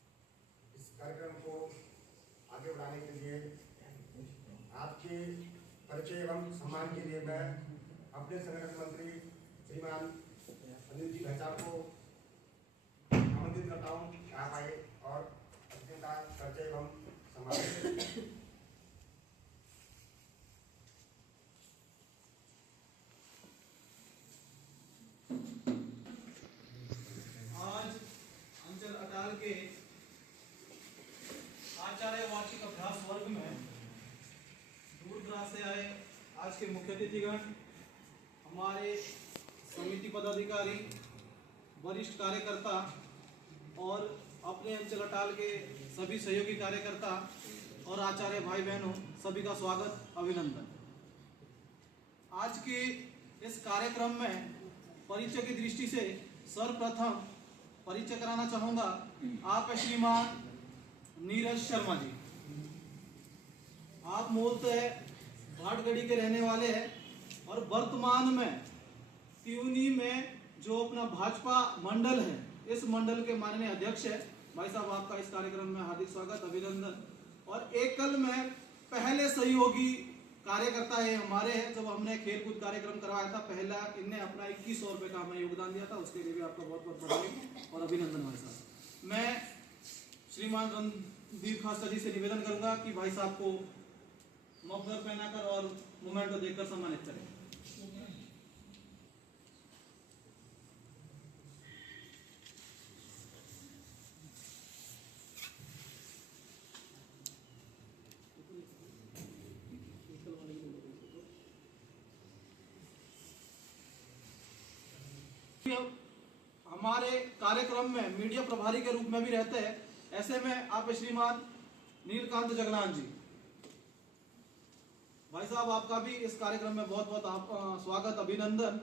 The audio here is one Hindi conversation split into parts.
कार्यक्रम को आगे बढ़ाने के लिए आपके परिचय एवं सम्मान के लिए मैं अपने संगठन मंत्री श्रीमान अनिल जी भैसा को आमंत्रित करता हूँ कि आप आए और का परिचय एवं सम्मान। आज के मुख्य अतिथिगण, हमारे समिति पदाधिकारी, वरिष्ठ कार्यकर्ता और अपने अंचल अटाल के सभी सहयोगी कार्यकर्ता और आचार्य भाई बहनों, सभी का स्वागत, अभिनंदन। आज के इस कार्यक्रम में परिचय की दृष्टि से सर्वप्रथम परिचय कराना चाहूंगा। आप श्रीमान नीरज शर्मा जी। आप मूलतः भाटगढ़ी के रहने वाले हैं और वर्तमान में त्यूनी में जो अपना भाजपा मंडल है, इस मंडल के माननीय अध्यक्ष है। भाई साहब, आपका इस कार्यक्रम में हार्दिक स्वागत, अभिनंदन। और एकल में पहले सहयोगी कार्यकर्ता है हमारे हैं। जब हमने खेलकूद कार्यक्रम करवाया था पहला, इनने अपना 2100 रुपए का हमें योगदान दिया था, उसके लिए भी आपका बहुत बहुत बधाई और अभिनंदन भाई साहब। मैं श्रीमान रणदीप खास्ता जी से निवेदन करूंगा कि भाई साहब को मफलर पहनाकर और मोमेंटो देकर सम्मानित करें। हमारे कार्यक्रम में मीडिया प्रभारी के रूप में भी रहते हैं, ऐसे में आप श्रीमान नीलकांत जगनान जी। भाई साहब, आपका भी इस कार्यक्रम में बहुत बहुत स्वागत, अभिनंदन।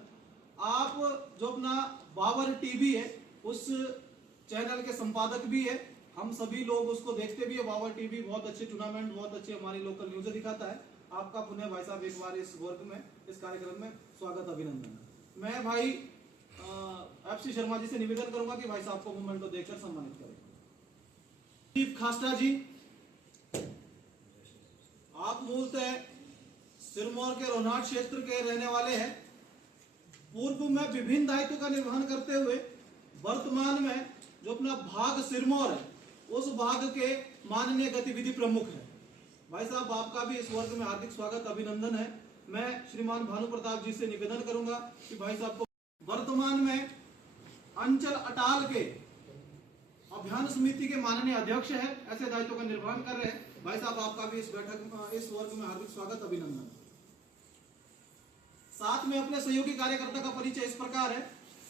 आप जो अपना बाबर टीवी है उस चैनल के संपादक भी है, हम सभी लोग उसको देखते भी है। बाबर टीवी बहुत अच्छे टूर्नामेंट, बहुत अच्छी हमारी लोकल न्यूज़ दिखाता है। आपका पुनः भाई साहब एक बार इस वर्ग में, इस कार्यक्रम में स्वागत, अभिनंदन। मैं भाई FC शर्मा जी से निवेदन करूंगा कि भाई साहब को मोमेंटो देकर सम्मानित करें। रणदीप खास्ता जी, आप मूलतः सिरमौर के रोहनाट क्षेत्र के रहने वाले हैं। पूर्व में विभिन्न दायित्वों का निर्वहन करते हुए वर्तमान में जो अपना भाग सिरमौर है, उस भाग के माननीय गतिविधि प्रमुख है। भाई साहब, आपका भी इस वर्ग में हार्दिक स्वागत, अभिनंदन है। मैं श्रीमान भानु प्रताप जी से निवेदन करूंगा कि भाई साहब को वर्तमान में अंचल अटाल के अभियान समिति के माननीय अध्यक्ष है, ऐसे दायित्वों का निर्वहन कर रहे हैं। भाई साहब, आपका भी इस बैठक, इस वर्ग में हार्दिक स्वागत, अभिनंदन। साथ में अपने सहयोगी कार्यकर्ता का परिचय इस प्रकार है।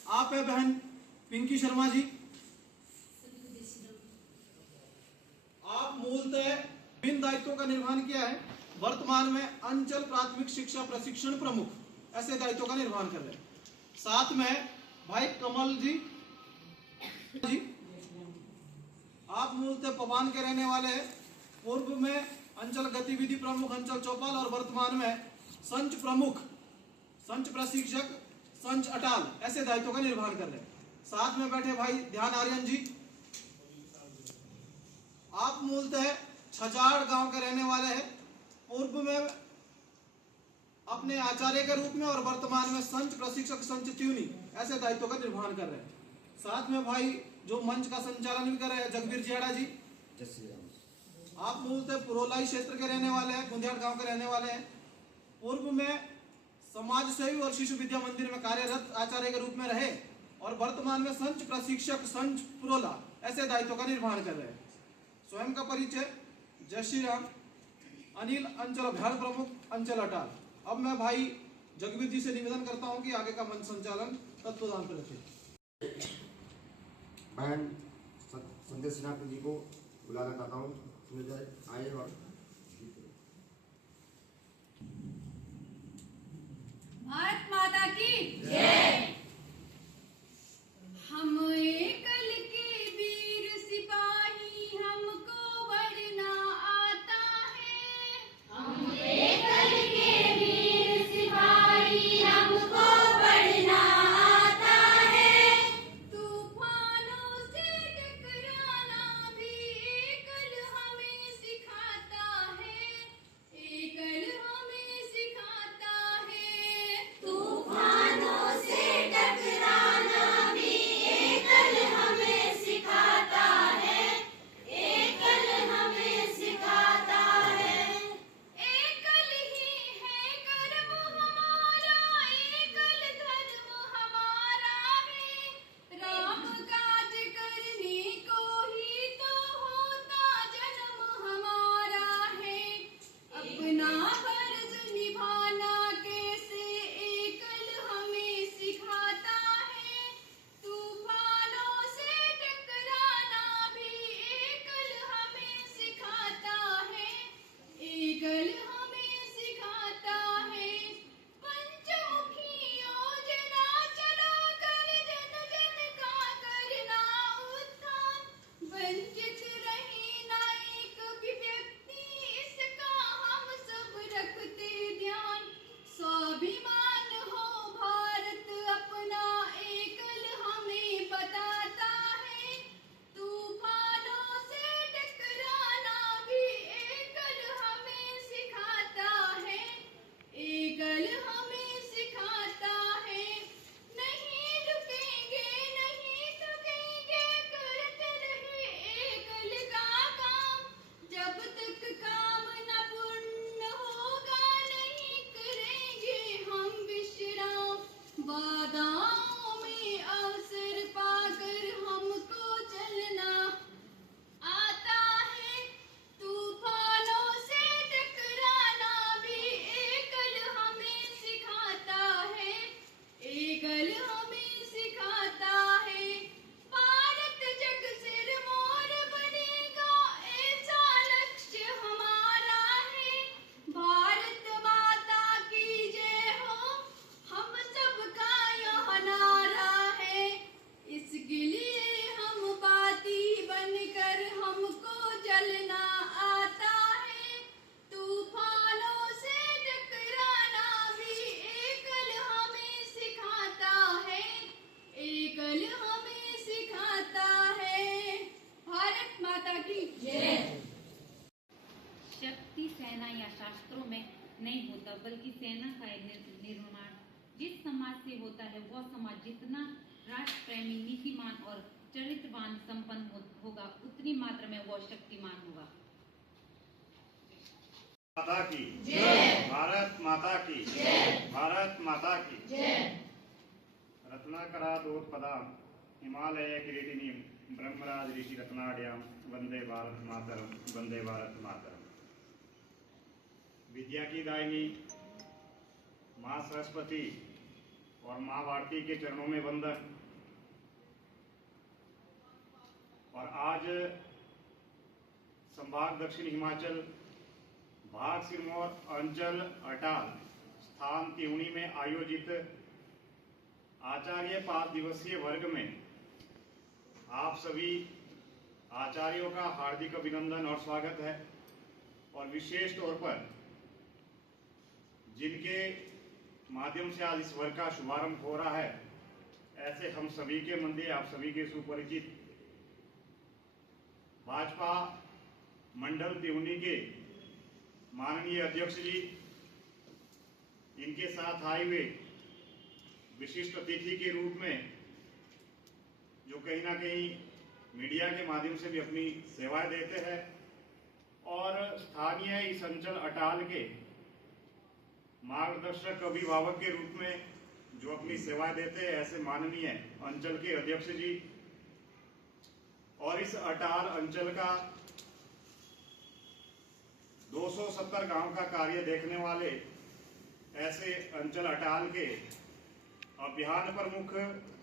आप है बहन पिंकी शर्मा जी। आप मूलतः विभिन्न दायित्वों का निर्वहन किया है। वर्तमान में अंचल प्राथमिक शिक्षा प्रशिक्षण प्रमुख, ऐसे दायित्वों का निर्वहन कर रहे हैं। साथ में भाई कमल जी, आप मूलतः पवान के रहने वाले हैं। पूर्व में अंचल गतिविधि प्रमुख अंचल चौपाल और वर्तमान में संच प्रमुख, संच प्रशिक्षक, संच अटाल, ऐसे दायित्वों का निर्वहन कर रहे हैं। साथ में बैठे भाई ध्यान आर्यन जी। आप मूलतः छजाड़ गांव के रहने वाले हैं। पूर्व में अपने आचार्य के रूप में और वर्तमान में संच प्रशिक्षक, संच त्यूनी, ऐसे दायित्वों का निर्वहन कर रहे हैं। साथ में भाई जो मंच का संचालन भी कर रहे हैं, जगवीर जियाड़ा जी। आप मूलतः पुरोलाई क्षेत्र के रहने वाले हैं, गुंदियाड़ गांव के रहने वाले हैं। पूर्व में समाज सेवी और शिशु विद्या मंदिर में कार्यरत आचार्य के रूप में रहे और वर्तमान में संच प्रशिक्षक, संच पुरोला, ऐसे दायित्वों का निर्वहन कर रहे हैं। स्वयं का परिचय, जय श्री राम, अनिल, अंचल अभियान प्रमुख, अंचल अटाल। अब मैं भाई जगवीर जी से निवेदन करता हूं कि आगे का मंच संचालन तत्वदान करें। बहन संदेश सिन्हा जी को बुलाना चाहता हूँ, आए और भारत माता की जय। हम एकल के वीर सिपाही, हमको बढ़ना आता है। हम एकल के वीर सिपाही, हमको बढ़ना आता है। तूफानों से टकराना भी एकल हमें सिखाता शास्त्रों में नहीं होता, बल्कि सेना का निर्माण जिस समाज से होता है वह समाज जितना राष्ट्र प्रेमी, नीतिमान और चरित्रवान संपन्न होगा, उतनी मात्रा में वह शक्तिमान होगा। माता की जय। भारत माता की जय। भारत माता की जय। रत्नाकरादोत्पदां हिमालय किरीटिनीं ब्रह्मराज ऋषि रत्नाड्यां वंदे भारत मातरम, वंदे भारत मातरम। विद्या की दायिनी माँ सरस्वती और माँ भारती के चरणों में वंदन। और आज संभाग दक्षिण हिमाचल भाग सिरमौर अंचल अटाल स्थान त्यूणी में आयोजित आचार्य 5 दिवसीय वर्ग में आप सभी आचार्यों का हार्दिक अभिनंदन और स्वागत है। और विशेष तौर पर जिनके माध्यम से आज इस वर्ग का शुभारंभ हो रहा है, ऐसे हम सभी के मंदिर, आप सभी के सुपरिचित भाजपा मंडल त्यूनी के माननीय अध्यक्ष जी, इनके साथ आए हुए विशिष्ट अतिथि के रूप में जो कहीं ना कहीं मीडिया के माध्यम से भी अपनी सेवाएं देते हैं, और स्थानीय इस अंचल अटाल के मार्गदर्शक अभिभावक के रूप में जो अपनी सेवाएं देते हैं, ऐसे माननीय अंचल के अध्यक्ष जी, और इस अटाल अंचल का 270 गांव का कार्य देखने वाले ऐसे अंचल अटाल के अभियान प्रमुख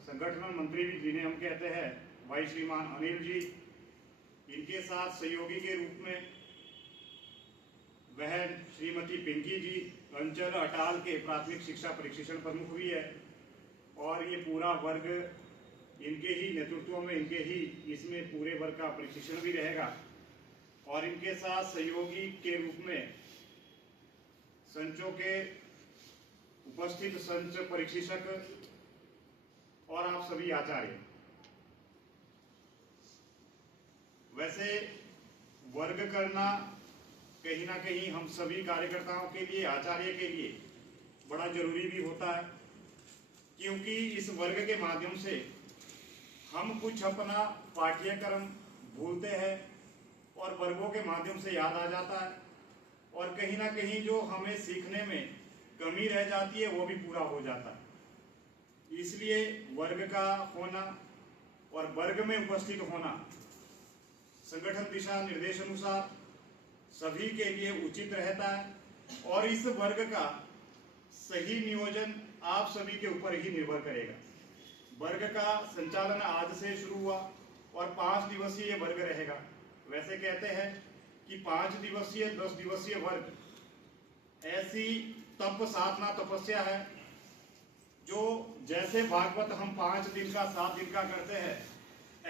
संगठन मंत्री भी जिन्हें हम कहते हैं भाई श्रीमान अनिल जी, इनके साथ सहयोगी के रूप में बहन श्रीमती पिंकी जी, अंचल अटाल के प्राथमिक शिक्षा प्रशिक्षण प्रमुख भी है। और ये पूरा वर्ग इनके ही नेतृत्व में, इनके ही इसमें पूरे वर्ग का प्रशिक्षण भी रहेगा। और इनके साथ सहयोगी के रूप में संचों के उपस्थित संच प्रशिक्षक और आप सभी आचार्य। वैसे वर्ग करना कहीं ना कहीं हम सभी कार्यकर्ताओं के लिए, आचार्य के लिए बड़ा जरूरी भी होता है, क्योंकि इस वर्ग के माध्यम से हम कुछ अपना पाठ्यक्रम भूलते हैं और वर्गों के माध्यम से याद आ जाता है, और कहीं ना कहीं जो हमें सीखने में कमी रह जाती है वो भी पूरा हो जाता है। इसलिए वर्ग का होना और वर्ग में उपस्थित होना संगठन दिशा निर्देश अनुसार सभी के लिए उचित रहता है, और इस वर्ग का सही नियोजन आप सभी के ऊपर ही निर्भर करेगा। वर्ग का संचालन आज से शुरू हुआ और 5 दिवसीय ये वर्ग रहेगा। वैसे कहते हैं कि 5 दिवसीय 10 दिवसीय वर्ग ऐसी तप साधना तपस्या है, जो जैसे भागवत हम 5 दिन का 7 दिन का करते हैं,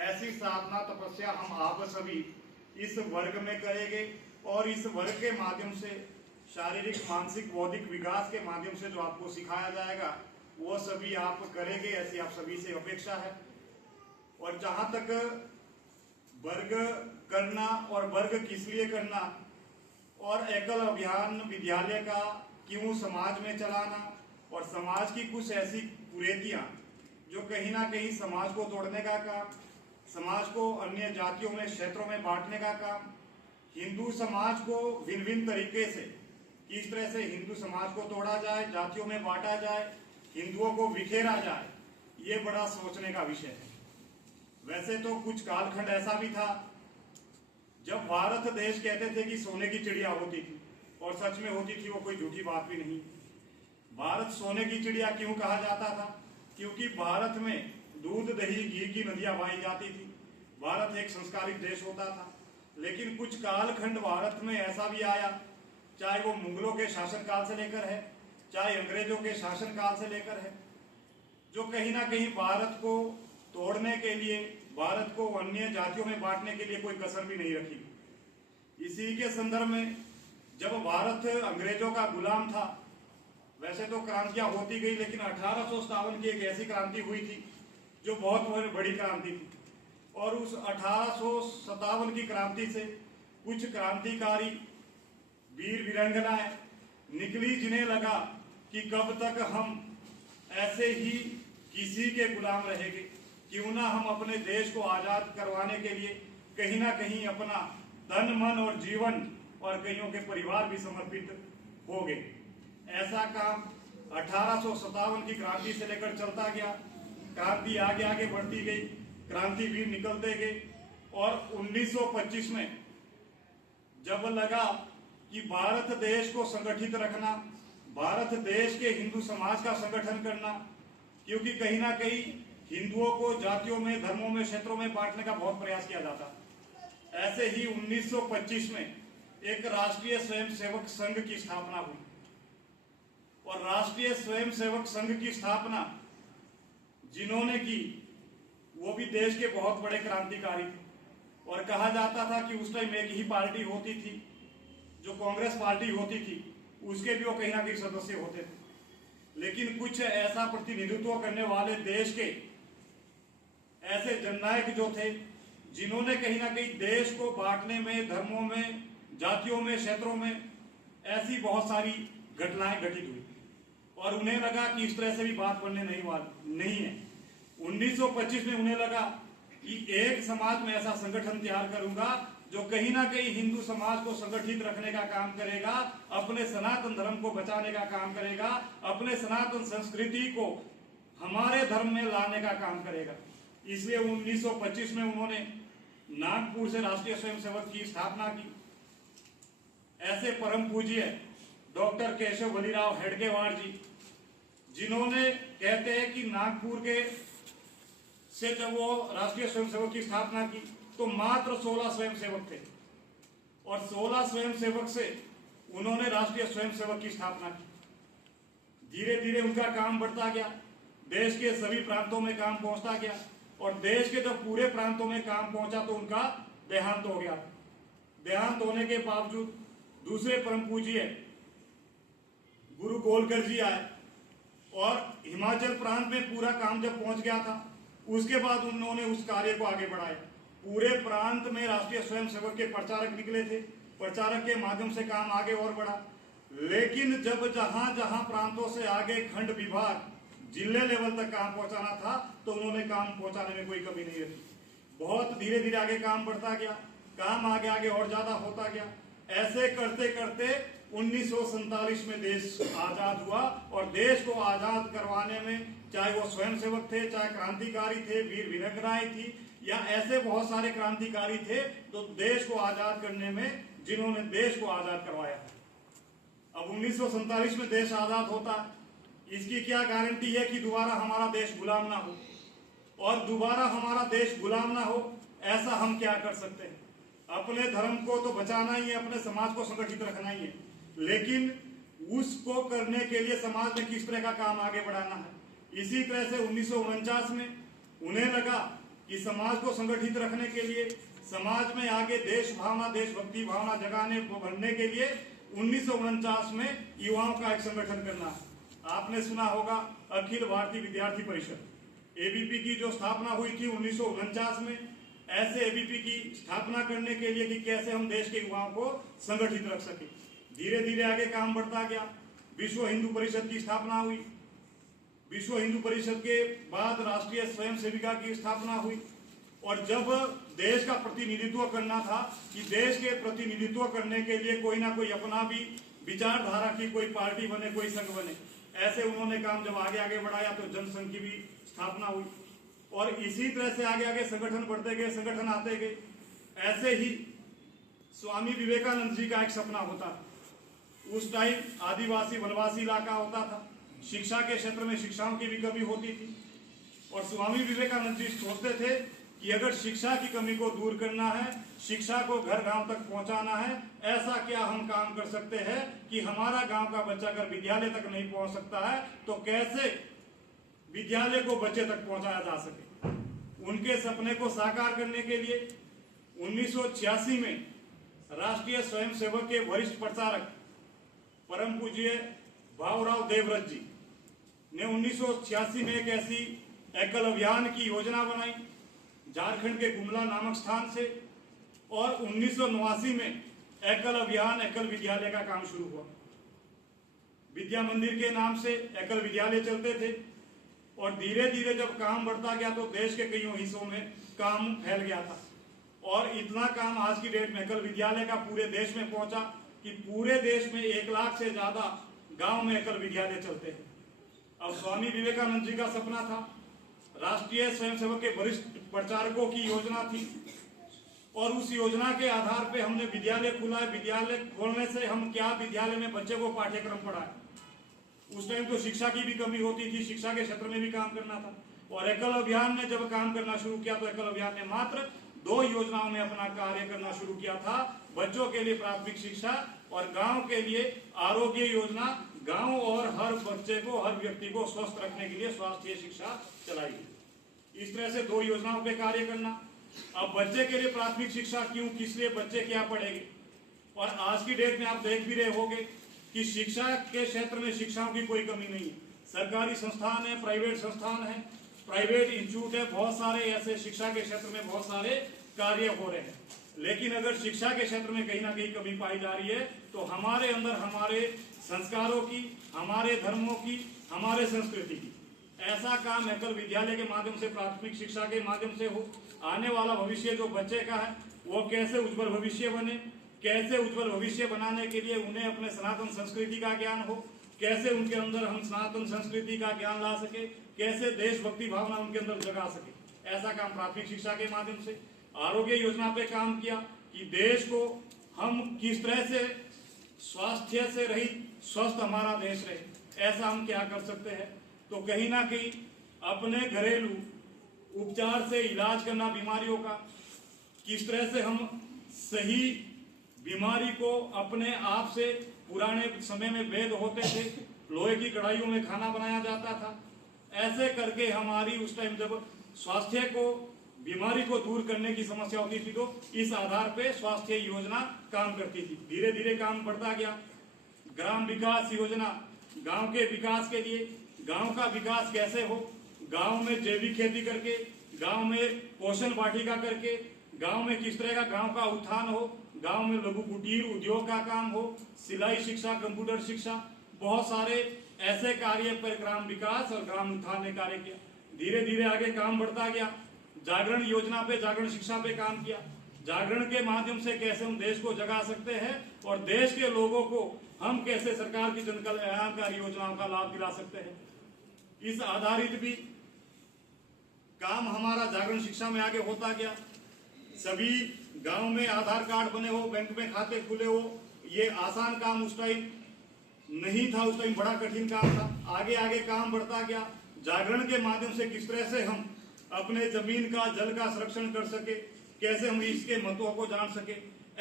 ऐसी साधना तपस्या हम आप सभी इस वर्ग में करेंगे। और इस वर्ग के माध्यम से शारीरिक, मानसिक, बौद्धिक विकास के माध्यम से जो आपको सिखाया जाएगा वो सभी आप करेंगे, ऐसी आप सभी से अपेक्षा है। और जहां तक वर्ग करना और वर्ग किस लिए करना और एकल अभियान विद्यालय का क्यों समाज में चलाना, और समाज की कुछ ऐसी कुरीतियां जो कहीं ना कहीं समाज को तोड़ने का काम, समाज को अन्य जातियों में, क्षेत्रों में बांटने का काम, हिंदू समाज को भिन्न भिन्न तरीके से किस तरह से हिंदू समाज को तोड़ा जाए, जातियों में बांटा जाए, हिंदुओं को बिखेरा जाए, ये बड़ा सोचने का विषय है। वैसे तो कुछ कालखंड ऐसा भी था जब भारत देश कहते थे कि सोने की चिड़िया होती थी, और सच में होती थी, वो कोई झूठी बात भी नहीं। भारत सोने की चिड़िया क्यों कहा जाता था? क्योंकि भारत में दूध, दही, घी की नदियां बहाई जाती थी। भारत एक संस्कारित देश होता था। लेकिन कुछ कालखंड भारत में ऐसा भी आया, चाहे वो मुगलों के शासनकाल से लेकर है, चाहे अंग्रेजों के शासनकाल से लेकर है, जो कहीं ना कहीं भारत को तोड़ने के लिए, भारत को अन्य जातियों में बांटने के लिए कोई कसर भी नहीं रखी। इसी के संदर्भ में जब भारत अंग्रेजों का गुलाम था, वैसे तो क्रांतियां होती गई, लेकिन 1857 की एक ऐसी क्रांति हुई थी जो बहुत बड़ी क्रांति थी। और उस 1857 की क्रांति से कुछ क्रांतिकारी वीर वीरांगनाएं निकली, जिन्हें लगा कि कब तक हम ऐसे ही किसी के गुलाम रहेंगे, क्यों ना हम अपने देश को आजाद करवाने के लिए कहीं ना कहीं अपना तन मन और जीवन और कईयों के परिवार भी समर्पित हो गए। ऐसा काम 1857 की क्रांति से लेकर चलता गया। क्रांति आगे आगे बढ़ती गई, क्रांतिवीर निकलते गए और 1925 में जब लगा कि भारत देश को संगठित रखना, भारत देश के हिंदू समाज का संगठन करना, क्योंकि कहीं ना कहीं हिंदुओं को जातियों में, धर्मों में, क्षेत्रों में बांटने का बहुत प्रयास किया जाता। ऐसे ही 1925 में एक राष्ट्रीय स्वयंसेवक संघ की स्थापना हुई और राष्ट्रीय स्वयंसेवक संघ की स्थापना जिन्होंने की वो भी देश के बहुत बड़े क्रांतिकारी थे और कहा जाता था कि उस टाइम एक ही पार्टी होती थी, जो कांग्रेस पार्टी होती थी, उसके भी वो कहीं ना कहीं सदस्य होते थे। लेकिन कुछ ऐसा प्रतिनिधित्व करने वाले देश के ऐसे जननायक जो थे, जिन्होंने कहीं ना कहीं देश को बांटने में, धर्मों में, जातियों में, क्षेत्रों में ऐसी बहुत सारी घटनाएं घटित हुई और उन्हें लगा कि इस तरह से भी बात बनने नहीं है। 1925 में उन्हें लगा कि एक समाज में ऐसा संगठन तैयार करूंगा जो कहीं ना कहीं हिंदू समाज को संगठित रखने का काम करेगा, अपने सनातन धर्म को बचाने का काम करेगा, अपने सनातन संस्कृति को हमारे धर्म में लाने का काम करेगा। इसलिए 1925 में उन्होंने नागपुर से राष्ट्रीय स्वयंसेवक की स्थापना की। ऐसे परम पूज्य डॉक्टर केशव बलिराव हेडगेवार जी, जिन्होंने कहते हैं कि नागपुर के से जब वो राष्ट्रीय स्वयंसेवक की स्थापना की तो मात्र 16 स्वयंसेवक थे और 16 स्वयंसेवक से उन्होंने राष्ट्रीय स्वयंसेवक की स्थापना की। धीरे धीरे उनका काम बढ़ता गया, देश के सभी प्रांतों में काम पहुंचता गया और देश के जब पूरे प्रांतों में काम पहुंचा तो उनका देहांत हो गया। देहांत होने के बावजूद दूसरे परम पूज्य गुरु गोलकर जी आए और हिमाचल प्रांत में पूरा काम जब पहुंच गया था, उसके बाद उन्होंने उस कार्य को आगे बढ़ाया। पूरे प्रांत में राष्ट्रीय स्वयंसेवक के प्रचारक निकले थे, प्रचारक के माध्यम से काम आगे और बढ़ा। लेकिन जब जहां जहां प्रांतों से आगे खंड विभाग, जिले लेवल तक काम पहुंचाना था तो उन्होंने काम पहुंचाने में कोई कमी नहीं रखी। बहुत धीरे धीरे आगे काम बढ़ता गया, काम आगे आगे और ज्यादा होता गया। ऐसे करते करते 1947 में देश आजाद हुआ और देश को आजाद करवाने में चाहे वो स्वयंसेवक थे, चाहे क्रांतिकारी थे, वीर वीरांगनाएं थी या ऐसे बहुत सारे क्रांतिकारी थे तो देश को आजाद करने में जिन्होंने देश को आजाद करवाया। अब 1947 में देश आजाद होता, इसकी क्या गारंटी है कि दोबारा हमारा देश गुलाम ना हो? और दोबारा हमारा देश गुलाम ना हो ऐसा हम क्या कर सकते हैं? अपने धर्म को तो बचाना ही है, अपने समाज को संगठित रखना ही है, लेकिन उसको करने के लिए समाज में किस तरह का काम आगे बढ़ाना है। इसी तरह से 1949 में उन्हें लगा कि समाज को संगठित रखने के लिए, समाज में आगे देश भावना, देशभक्ति भावना जगाने भरने के लिए 1949 में युवाओं का एक संगठन करना है। आपने सुना होगा अखिल भारतीय विद्यार्थी परिषद, एबीपी की जो स्थापना हुई थी 1949 में। ऐसे एबीपी की स्थापना करने के लिए कि कैसे हम देश के युवाओं को संगठित रख सके। धीरे धीरे आगे काम बढ़ता गया। विश्व हिंदू परिषद की स्थापना हुई। विश्व हिंदू परिषद के बाद राष्ट्रीय स्वयं सेविका की स्थापना हुई और जब देश का प्रतिनिधित्व करना था कि देश के प्रतिनिधित्व करने के लिए कोई ना कोई अपना भी विचारधारा की कोई पार्टी बने, कोई संघ बने, ऐसे उन्होंने काम जब आगे आगे बढ़ाया तो जनसंघ की भी स्थापना हुई और इसी तरह से आगे आगे संगठन बढ़ते गए, संगठन आते गए। ऐसे ही स्वामी विवेकानंद जी का एक सपना होता था। उस टाइम आदिवासी वनवासी इलाका होता था, शिक्षा के क्षेत्र में शिक्षाओं की भी कमी होती थी और स्वामी विवेकानंद जी सोचते थे कि अगर शिक्षा की कमी को दूर करना है, शिक्षा को घर गांव तक पहुंचाना है, ऐसा क्या हम काम कर सकते हैं कि हमारा गांव का बच्चा अगर विद्यालय तक नहीं पहुंच सकता है तो कैसे विद्यालय को बच्चे तक पहुंचाया जा सके। उनके सपने को साकार करने के लिए 1986 में राष्ट्रीय स्वयंसेवक के वरिष्ठ प्रचारक परम पूज्य भावराव देवव्रत जी ने 1986 में एक ऐसी एकल अभियान की योजना बनाई झारखंड के गुमला नामक स्थान से और 1989 में एकल अभियान एकल विद्यालय का काम शुरू हुआ। विद्या मंदिर के नाम से एकल विद्यालय चलते थे और धीरे धीरे जब काम बढ़ता गया तो देश के कई हिस्सों में काम फैल गया था और इतना काम आज की डेट में एकल विद्यालय का पूरे देश में पहुंचा कि पूरे देश में 1 लाख से ज्यादा गांव में एकल विद्यालय चलते हैं। अब स्वामी विवेकानंद जी का सपना था, राष्ट्रीय स्वयंसेवक के वरिष्ठ प्रचारकों की योजना थी और उस योजना के आधार पे हमने विद्यालय खुला है। विद्यालय खोलने से हम क्या विद्यालय में बच्चे को पाठ्यक्रम पढ़ाए। उस टाइम तो शिक्षा की भी कमी होती थी, शिक्षा के क्षेत्र में भी काम करना था और एकल अभियान ने जब काम करना शुरू किया तो एकल अभियान ने मात्र 2 योजनाओं में अपना कार्य करना शुरू किया था। बच्चों के लिए प्राथमिक शिक्षा और गांव के लिए आरोग्य योजना। गांव और हर बच्चे को, हर व्यक्ति को स्वस्थ रखने के लिए स्वास्थ्य शिक्षा चलाई गई। इस तरह से 2 योजनाओं पे कार्य करना। अब बच्चे के लिए प्राथमिक शिक्षा क्यों, किस लिए, बच्चे क्या पढ़ेंगे। और आज की डेट में आप देख भी रहे होंगे कि शिक्षा के क्षेत्र में शिक्षाओं की कोई कमी नहीं है। सरकारी संस्थान है, प्राइवेट संस्थान है, प्राइवेट इंस्टीट्यूट है, बहुत सारे ऐसे शिक्षा के क्षेत्र में बहुत सारे कार्य हो रहे हैं। लेकिन अगर शिक्षा के क्षेत्र में कहीं ना कहीं कमी पाई जा रही है तो हमारे अंदर हमारे संस्कारों की, हमारे धर्मों की, हमारे संस्कृति की, ऐसा काम एकल विद्यालय के माध्यम से, प्राथमिक शिक्षा के माध्यम से हो। आने वाला भविष्य जो बच्चे का है वो कैसे उज्जवल भविष्य बने, कैसे उज्जवल भविष्य बनाने के लिए उन्हें अपने सनातन संस्कृति का ज्ञान हो, कैसे उनके अंदर हम सनातन संस्कृति का ज्ञान ला सके, कैसे देशभक्ति भावना उनके अंदर जगा सके, ऐसा काम प्राथमिक शिक्षा के माध्यम से। आरोग्य योजना पे काम किया कि देश को हम किस तरह से स्वास्थ्य से रहित स्वस्थ हमारा देश रहे, ऐसा हम क्या कर सकते हैं। तो कहीं ना कहीं अपने घरेलू उपचार से इलाज करना बीमारियों का, किस तरह से हम सही बीमारी को अपने आप से, पुराने समय में वेद होते थे, लोहे की कढ़ाइयों में खाना बनाया जाता था, ऐसे करके हमारी उस टाइम जब स्वास्थ्य को, बीमारी को दूर करने की समस्या होती थी तो इस आधार पे स्वास्थ्य योजना काम करती थी। धीरे धीरे काम बढ़ता गया। ग्राम विकास योजना, गांव के विकास के लिए, गांव का विकास कैसे हो, गांव में जैविक खेती करके, गांव में पोषण वाटिका करके, गांव में किस तरह का गांव का उत्थान हो, गांव में लघु कुटीर उद्योग का काम हो, सिलाई शिक्षा, कंप्यूटर शिक्षा, बहुत सारे ऐसे कार्य पर ग्राम विकास और ग्राम उत्थान ने कार्य किया। धीरे धीरे आगे काम बढ़ता गया। जागरण योजना पे, जागरण शिक्षा पे काम किया। जागरण के माध्यम से कैसे हम देश को जगा सकते हैं और देश के लोगों को हम कैसे सरकार की जन कल्याणकारी योजनाओं का लाभ दिला सकते हैं, इस आधारित भी काम हमारा जागरण शिक्षा में आगे होता गया। सभी गांव में आधार कार्ड बने हो, बैंक में खाते खुले हो, ये आसान काम उस टाइम नहीं था, उस टाइम बड़ा कठिन काम था। आगे आगे काम बढ़ता गया। जागरण के माध्यम से किस तरह से हम अपने जमीन का, जल का संरक्षण कर सके, कैसे हम इसके महत्व को जान सके,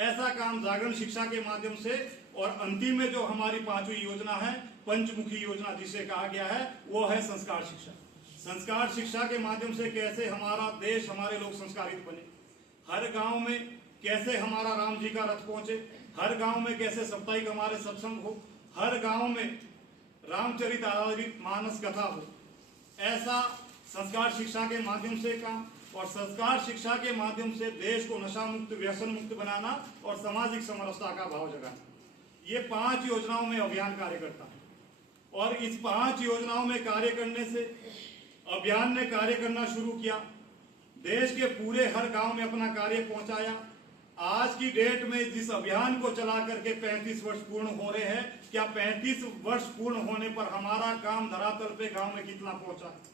ऐसा काम जागरण शिक्षा के माध्यम से। और अंतिम में जो हमारी 5वीं योजना है, पंचमुखी योजना जिसे कहा गया है, वो है संस्कार शिक्षा। संस्कार शिक्षा के माध्यम से कैसे हमारा देश, हमारे लोग संस्कारित बने, हर गांव में कैसे हमारा राम जी का रथ पहुंचे, हर गांव में कैसे साप्ताहिक हमारे सत्संग हो, हर गांव में रामचरित आधारित मानस कथा हो, ऐसा संस्कार शिक्षा के माध्यम से काम। और संस्कार शिक्षा के माध्यम से देश को नशा मुक्त, व्यसन मुक्त बनाना और सामाजिक समरसता का भाव जगाना, ये 5 योजनाओं में अभियान कार्य करता है। और इस 5 योजनाओं में कार्य करने से अभियान ने कार्य करना शुरू किया, देश के पूरे हर गांव में अपना कार्य पहुंचाया। आज की डेट में जिस अभियान को चला करके 35 वर्ष पूर्ण हो रहे हैं, क्या 35 वर्ष पूर्ण होने पर हमारा काम धरातल पे गांव में कितना पहुंचा है?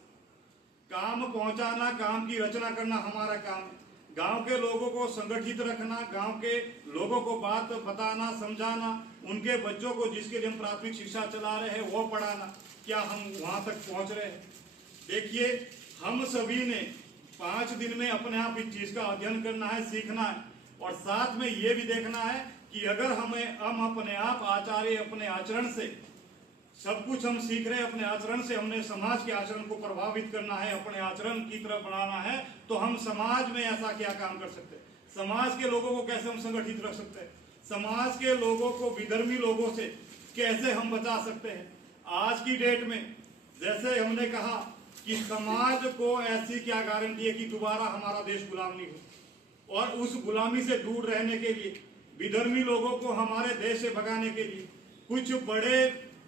काम पहुंचाना, काम की रचना करना हमारा काम है। गांव के लोगों को संगठित रखना, गांव के लोगों को बात बताना, समझाना, उनके बच्चों को जिसके लिए हम प्राथमिक शिक्षा चला रहे हैं वो पढ़ाना, क्या हम वहां तक पहुंच रहे हैं? देखिए, हम सभी ने 5 दिन में अपने आप इस चीज का अध्ययन करना है, सीखना है और साथ में ये भी देखना है कि अगर हम अपने आप आचार्य, अपने आचरण से सब कुछ हम सीख रहे हैं, अपने आचरण से हमने समाज के आचरण को प्रभावित करना है, अपने आचरण की तरफ बढ़ाना है, तो हम समाज में ऐसा क्या काम कर सकते हैं? समाज के लोगों को कैसे हम संगठित रख सकते हैं? समाज के लोगों को विधर्मी लोगों से कैसे हम बचा सकते हैं? आज की डेट में जैसे हमने कहा कि समाज को ऐसी क्या गारंटी है कि दोबारा हमारा देश गुलाम नहीं हो, और उस गुलामी से दूर रहने के लिए विधर्मी लोगों को हमारे देश से भगाने के लिए कुछ बड़े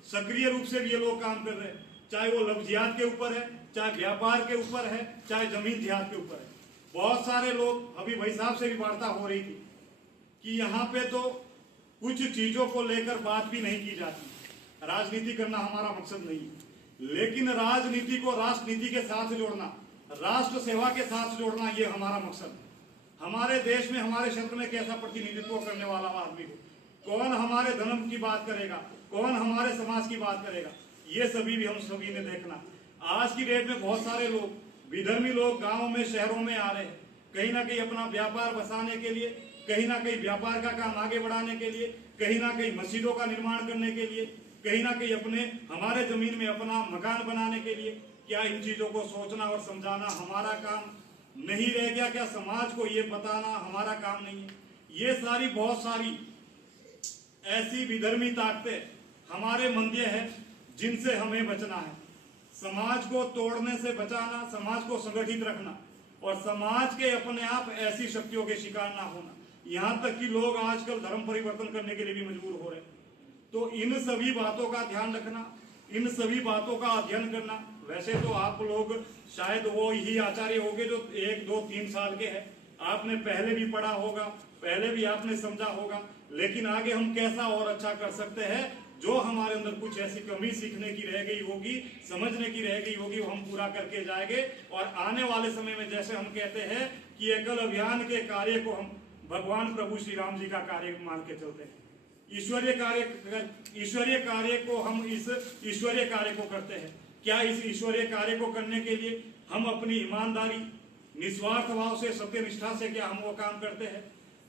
सक्रिय रूप से भी ये लोग काम कर रहे हैं, चाहे वो लफ्जियात के ऊपर है, चाहे व्यापार के ऊपर है, चाहे जमीन जिहाद के ऊपर है। बहुत सारे लोग, अभी भाई साहब से भी वार्ता हो रही थी कि यहाँ पे तो कुछ चीजों को लेकर बात भी नहीं की जाती। राजनीति करना हमारा मकसद नहीं है, लेकिन राजनीति को राष्ट्रनीति के साथ जोड़ना, राष्ट्र सेवा के साथ जोड़ना, ये हमारा मकसद है। हमारे देश में, हमारे क्षेत्र में कैसा प्रतिनिधित्व करने वाला आदमी हो, कौन हमारे धर्म की बात करेगा, कौन हमारे समाज की बात करेगा, ये सभी भी हम सभी ने देखना। आज की डेट में बहुत सारे लोग, विधर्मी लोग गांवों में, शहरों में आ रहे हैं, कहीं ना कहीं अपना व्यापार बसाने के लिए, कहीं ना कहीं व्यापार का काम आगे बढ़ाने के लिए, कहीं ना कहीं मस्जिदों का निर्माण करने के लिए, कहीं ना कहीं अपने हमारे जमीन में अपना मकान बनाने के लिए। क्या इन चीजों को सोचना और समझाना हमारा काम नहीं रह गया? क्या समाज को ये बताना हमारा काम नहीं है? ये सारी बहुत सारी ऐसी विधर्मी ताकतें हमारे मंदिर है जिनसे हमें बचना है। समाज को तोड़ने से बचाना, समाज को संगठित रखना और समाज के अपने आप ऐसी शक्तियों के शिकार ना होना। यहाँ तक कि लोग आजकल धर्म परिवर्तन करने के लिए भी मजबूर हो रहे हैं। तो इन सभी बातों का ध्यान रखना, इन सभी बातों का अध्ययन करना। वैसे तो आप लोग शायद वो ही आचार्य होंगे जो 1, 2, 3 साल के हैं, आपने पहले भी पढ़ा होगा, पहले भी आपने समझा होगा, लेकिन आगे हम कैसा और अच्छा कर सकते हैं, जो हमारे अंदर कुछ ऐसी कमी सीखने की रह गई होगी, समझने की रह गई होगी, वो हम पूरा करके जाएंगे। और आने वाले समय में जैसे हम कहते हैं कि एकल अभियान के कार्य को हम भगवान प्रभु श्री राम जी का कार्य मान के चलते हैं। ईश्वरीय कार्य को हम इस ईश्वरीय कार्य को करते हैं। क्या इस ईश्वरीय कार्य को करने के लिए हम अपनी ईमानदारी, निस्वार्थ भाव से, सत्यनिष्ठा से क्या हम वो काम करते हैं?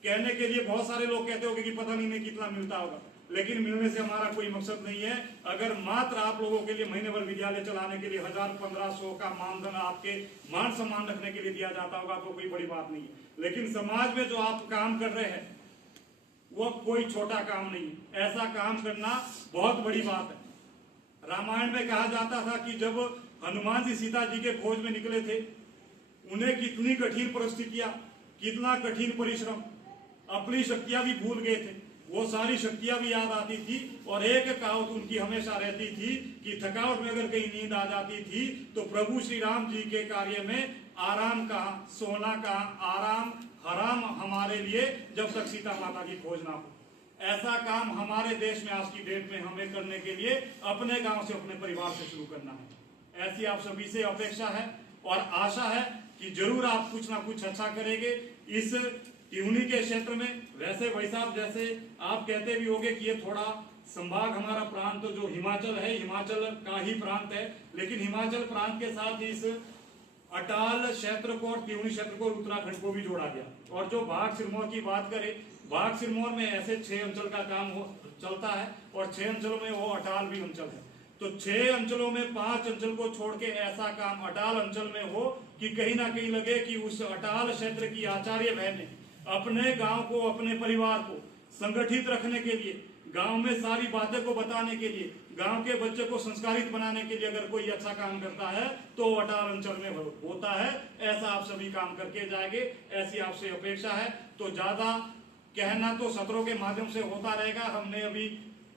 कहने के लिए बहुत सारे लोग कहते होंगे कि पता नहीं इन्हें कितना मिलता होगा, लेकिन मिलने से हमारा कोई मकसद नहीं है। अगर मात्र आप लोगों के लिए महीने भर विद्यालय चलाने के लिए 1000-1500 का मानधन आपके मान सम्मान रखने के लिए दिया जाता होगा तो कोई बड़ी बात नहीं है, लेकिन समाज में जो आप काम कर रहे हैं वो कोई छोटा काम नहीं है। ऐसा काम करना बहुत बड़ी बात है। रामायण में कहा जाता था कि जब हनुमान जी सीता जी के खोज में निकले थे, उन्हें कितनी कठिन परिस्थितियां, कितना कठिन परिश्रम, अपनी शक्तियां भी भूल गए थे, वो सारी शक्तियां भी याद आती थी। और एक कहावत उनकी हमेशा रहती थी कि थकावट में अगर कहीं नींद आ जाती थी तो प्रभु श्री राम जी के कार्य में आराम कहाँ, सोना कहाँ, आराम हराम हमारे लिए जब तक सीता माता की खोज ना हो। ऐसा काम हमारे देश में आज की डेट में हमें करने के लिए अपने गांव से, अपने परिवार से शुरू करना है। ऐसी आप सभी से अपेक्षा है और आशा है कि जरूर आप कुछ ना कुछ अच्छा करेंगे इस त्यूनी के क्षेत्र में। वैसे भाई साहब, जैसे आप कहते भी होंगे कि ये थोड़ा संभाग, हमारा प्रांत जो हिमाचल है, हिमाचल का ही प्रांत है, लेकिन हिमाचल प्रांत के साथ इस अटाल क्षेत्र को और त्यूनी क्षेत्र को, उत्तराखंड को भी जोड़ा गया। और जो बाघ सिरमौर की बात करें, बाघ सिरमौर में ऐसे 6 अंचल का काम चलता है और 6 अंचलों में वो अटाल भी अंचल है। तो 6 अंचलों में 5 अंचल को छोड़ के ऐसा काम अटाल अंचल में हो कि कहीं ना कहीं लगे कि उस अटाल क्षेत्र की आचार्य बहनें अपने गांव को, अपने परिवार को संगठित रखने के लिए, गांव में सारी बातें को बताने के लिए, गांव के बच्चे को संस्कारित बनाने के लिए अगर कोई अच्छा काम करता है तो अटाल अंचल में होता है। ऐसा आप सभी काम करके जाएंगे, ऐसी आपसे अपेक्षा है। तो ज्यादा कहना तो सत्रों के माध्यम से होता रहेगा, हमने अभी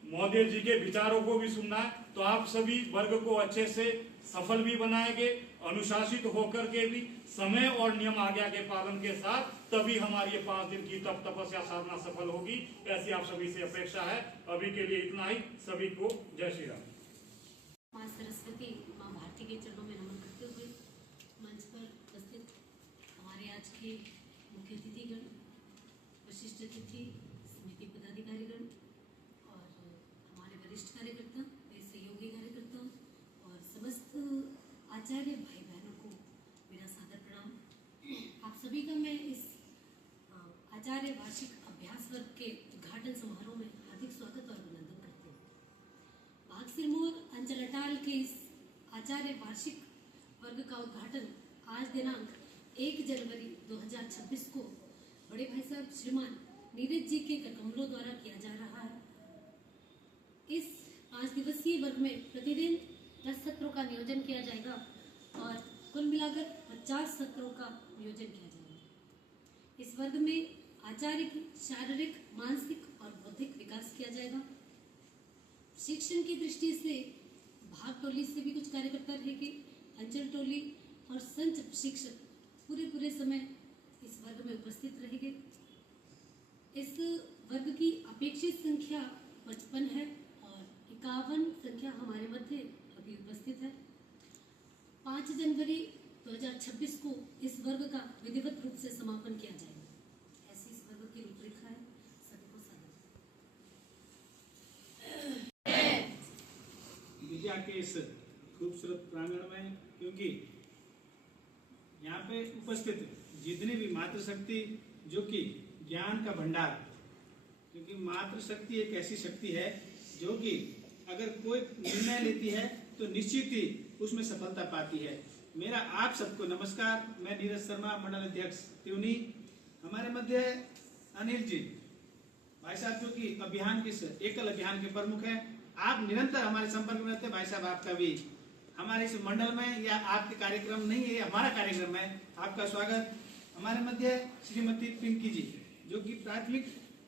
मोदी जी के विचारों को भी सुनना है। तो आप सभी वर्ग को अच्छे से सफल भी बनाएंगे, अनुशासित होकर के भी, समय और नियम आज्ञा के पालन के साथ, तभी हमारी ये 5 दिन की तप तपस्या साधना सफल होगी। ऐसी आप सभी से अपेक्षा है। अभी के लिए इतना ही। सभी को जय श्री राम। माँ सरस्वती, माँ भारती के चरणों में नमन करते हुए मंच पर उपस्थित हमारे आज के मुख्य अतिथिगण, विशिष्ट अतिथि, समिति पदाधिकारीगण और हमारे वरिष्ठ कार्यकर्ता, मेरे सहयोगी कार्यकर्ता और समस्त आचार्य भाई बहनों को मेरा सादर प्रणाम। आप सभी का मैं इस आचार्य वार्षिक अभ्यास वर्ग के उद्घाटन समारोह में हार्दिक स्वागत और अभिनंदन करते हैं। बाघ सिरमौर अंचल अटाल के इस आचार्य वार्षिक वर्ग का उद्घाटन आज दिनांक 1 जनवरी 2026 को बड़े भाई साहब श्रीमान नीरज जी के करकमलों द्वारा किया जा रहा है। इस 5 दिवसीय वर्ग में प्रतिदिन 10 सत्रों का नियोजन किया जाएगा और कुल मिलाकर 50 सत्रों का नियोजन किया जाएगा। इस वर्ग में आचार्य की शारीरिक, मानसिक और बौद्धिक विकास किया जाएगा। शिक्षण की दृष्टि से भाग टोली से भी कुछ कार्यकर्ता रहेंगे, अंचल टोली और संच शिक्षक पूरे समय इस वर्ग में उपस्थित रहेंगे। इस वर्ग की अपेक्षित संख्या 55 है और 51 संख्या हमारे मध्य अभी उपस्थित है। 5 जनवरी 2026 को इस वर्ग का विधिवत रूप से समापन किया जाएगा। ऐसी इस वर्ग की रूपरेखा है। सभी को स्वागत। विद्या के इस खूबसूरत प्रांगण में, क्योंकि यहाँ पे उपस्थित जितनी भी मातृशक्ति जो कि ज्ञान का भंडार, क्योंकि मातृशक्ति एक ऐसी शक्ति है जो कि अगर कोई निर्णय लेती है तो निश्चित ही उसमें सफलता पाती है। मेरा आप सबको नमस्कार। मैं नीरज शर्मा, मंडल अध्यक्ष त्यूनी। हमारे मध्य अनिल जी भाई साहब जो कि अभियान के एकल अभियान के प्रमुख हैं। आप निरंतर हमारे संपर्क में रहते हैं। भाई साहब आपका भी हमारे इस मंडल में या आपके कार्यक्रम नहीं है, हमारा कार्यक्रम है, आपका स्वागत। हमारे मध्य श्रीमती पिंकी जी जो कि प्राथमिक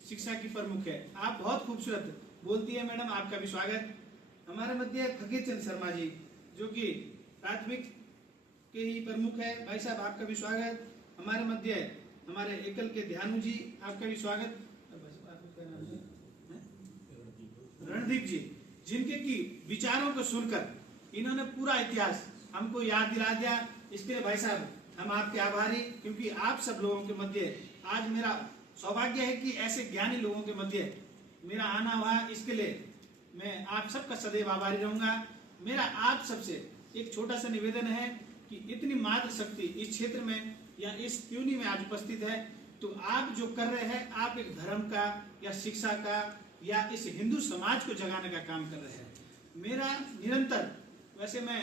शिक्षा की प्रमुख है। आप बहुत खूबसूरत बोलती है मैडम, आपका भी स्वागत। हमारे मध्य फकीर चंद शर्मा जी जो कि प्राथमिक के ही प्रमुख है। भाई साहब आपका भी स्वागत। हमारे मध्य हमारे एकल के ध्यानु जी, आपका भी स्वागत। रणदीप जी जिनके की विचारों को सुनकर इन्होंने पूरा इतिहास हमको याद दिला दिया, इसके लिए भाई साहब हम आपके आभारी। क्योंकि आप सब लोगों के मध्य आज मेरा सौभाग्य है कि ऐसे ज्ञानी लोगों के मध्य मेरा आना हुआ, इसके लिए मैं आप सबका सदैव आभारी रहूंगा। मेरा आप सबसे एक छोटा सा निवेदन है कि इतनी मातृशक्ति इस क्षेत्र में या इस त्यूनी में आज उपस्थित है, तो आप जो कर रहे हैं, आप एक धर्म का या शिक्षा का या इस हिंदू समाज को जगाने का काम कर रहे हैं। मेरा निरंतर, वैसे मैं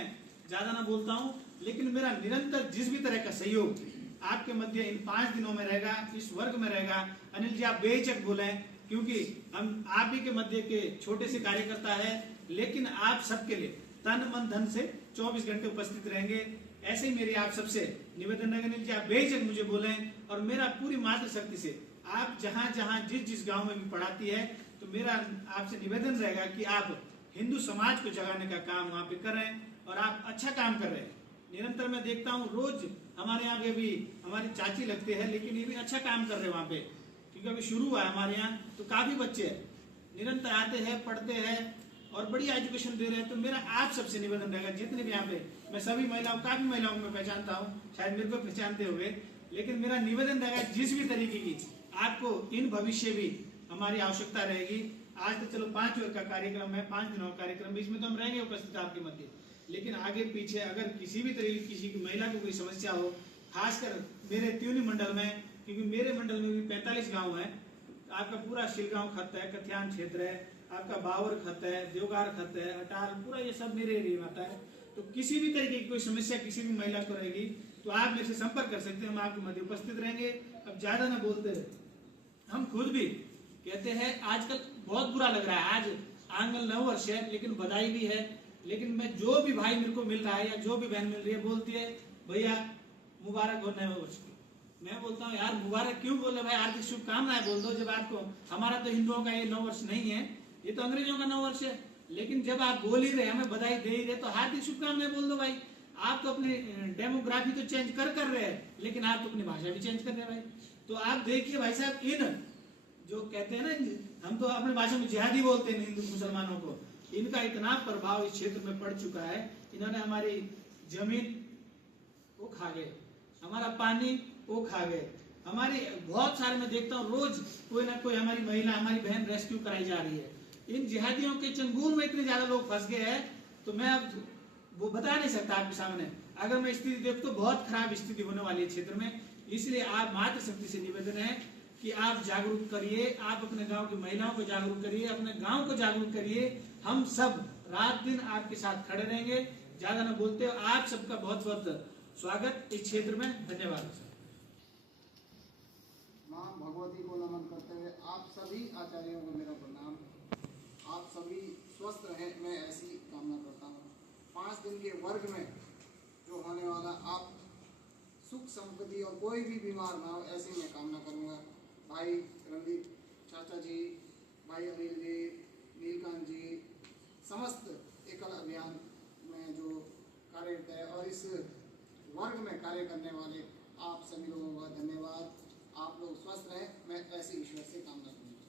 ज्यादा ना बोलता हूँ, लेकिन मेरा निरंतर जिस भी तरह का सहयोग आपके मध्य इन 5 दिनों में रहेगा, इस वर्ग में रहेगा। अनिल जी आप बेहिचक बोलें, क्योंकि हम आप ही के मध्य के छोटे से कार्यकर्ता है, लेकिन आप सबके लिए तन मन धन से 24 घंटे उपस्थित रहेंगे। ऐसे ही मेरी आप सबसे निवेदन है अनिल जी आप बेहिचक मुझे बोलें। और मेरा पूरी मातृशक्ति से आप जहाँ जहाँ जिस गाँव में भी पढ़ाती है, तो मेरा आपसे निवेदन रहेगा कि आप हिंदू समाज को जगाने का काम वहाँ पे करें और आप अच्छा काम कर रहे हैं। निरंतर मैं देखता हूँ रोज हमारे यहाँ पे भी हमारी चाची लगते हैं, लेकिन ये भी अच्छा काम कर रहे हैं वहाँ पे, क्योंकि अभी शुरू हुआ है हमारे यहाँ, तो काफी बच्चे निरंतर आते हैं, पढ़ते हैं और बड़ी एजुकेशन दे रहे हैं। तो मेरा आप सबसे निवेदन रहेगा, जितने भी यहाँ पे, मैं सभी महिलाओं, काफी महिलाओं को मैं पहचानता हूँ, शायद मेरे को पहचानते हुए, लेकिन मेरा निवेदन रहेगा जिस भी तरीके की आपको इन भविष्य भी हमारी आवश्यकता रहेगी। आज तो चलो 5 वर्ग का कार्यक्रम है, 5 दिनों का कार्यक्रम, बीच में तो हम रहेंगे उपस्थित आपके मध्य, लेकिन आगे पीछे अगर किसी भी तरह की किसी की महिला को कोई समस्या हो, खासकर मेरे त्यूनी मंडल में, क्योंकि मेरे मंडल में भी 45 गांव है, आपका पूरा शिलगांव खत है, कथ्यान क्षेत्र है, आपका बावर खत है, देवगार खत है, अटाल, पूरा ये सब मेरे एरिया में आता है। तो किसी भी तरीके की कोई समस्या किसी भी महिला को रहेगी तो आप मेरे से संपर्क कर सकते हैं, हम आपके मध्य उपस्थित रहेंगे। अब ज्यादा ना बोलते रहे, हम खुद भी कहते हैं आजकल बहुत बुरा लग रहा है, आज आंगन 9 वर्ष है, लेकिन बधाई भी है। लेकिन मैं जो भी भाई मेरे को मिल रहा है या जो भी बहन मिल रही है बोलती है भैया मुबारक हो 9 वर्ष की। मैं बोलता हूँ यार मुबारक क्यों बोले भाई, हार्दिक शुभकामनाएं बोल दो। जब आपको, हमारा तो हिंदुओं का ये 9 वर्ष नहीं है, ये तो अंग्रेजों का 9 वर्ष है, लेकिन जब आप बोल ही रहे, हमें बधाई दे ही रहे, तो हार्दिक शुभकामनाएं बोल दो भाई। आप तो अपनी डेमोग्राफी तो चेंज कर रहे हैं, लेकिन आप तो अपनी भाषा भी चेंज कर रहे हैं भाई। तो आप देखिए भाई साहब, इन जो कहते हैं ना, हम तो अपनी भाषा में जिहादी बोलते हैं हिंदू मुसलमानों को, इनका इतना प्रभाव इस क्षेत्र में पड़ चुका है। इन्होंने हमारी जमीन वो खा गए, हमारा पानी वो खा गए, हमारी बहुत सारे, मैं देखता हूँ रोज कोई ना कोई हमारी महिला, हमारी बहन रेस्क्यू कराई जा रही है। इन जिहादियों के चंगुल में इतने ज्यादा लोग फंस गए हैं, तो मैं अब वो बता नहीं सकता आपके सामने। अगर मैं स्थिति देखूं तो बहुत खराब स्थिति होने वाली है क्षेत्र में। इसलिए आप मातृशक्ति से निवेदन है कि आप जागरूक करिए, आप अपने गांव की महिलाओं को जागरूक करिए, अपने गांव को जागरूक करिए। हम सब रात दिन आपके साथ खड़े रहेंगे। ज्यादा न बोलते, आप सबका बहुत बहुत स्वागत इस क्षेत्र में। धन्यवाद। माँ भगवती को नमन करते हुए आप सभी आचार्यों को मेरा प्रणाम। आप सभी स्वस्थ रहें, मैं ऐसी कामना करता हूँ। 5 दिन के वर्ग में जो होने वाला, आप सुख संपत्ति और कोई भी बीमार ना हो, ऐसी मैं कामना करूँगा। भाई रणदीप चाचा जी, भाई अनिल जी, नीलकांत जी, समस्त एकल अभियान में जो कार्यरत है और इस वर्ग में कार्य करने वाले आप सभी लोगों का धन्यवाद। आप लोग स्वस्थ रहें, मैं ऐसी ईश्वर से कामना करूँगा।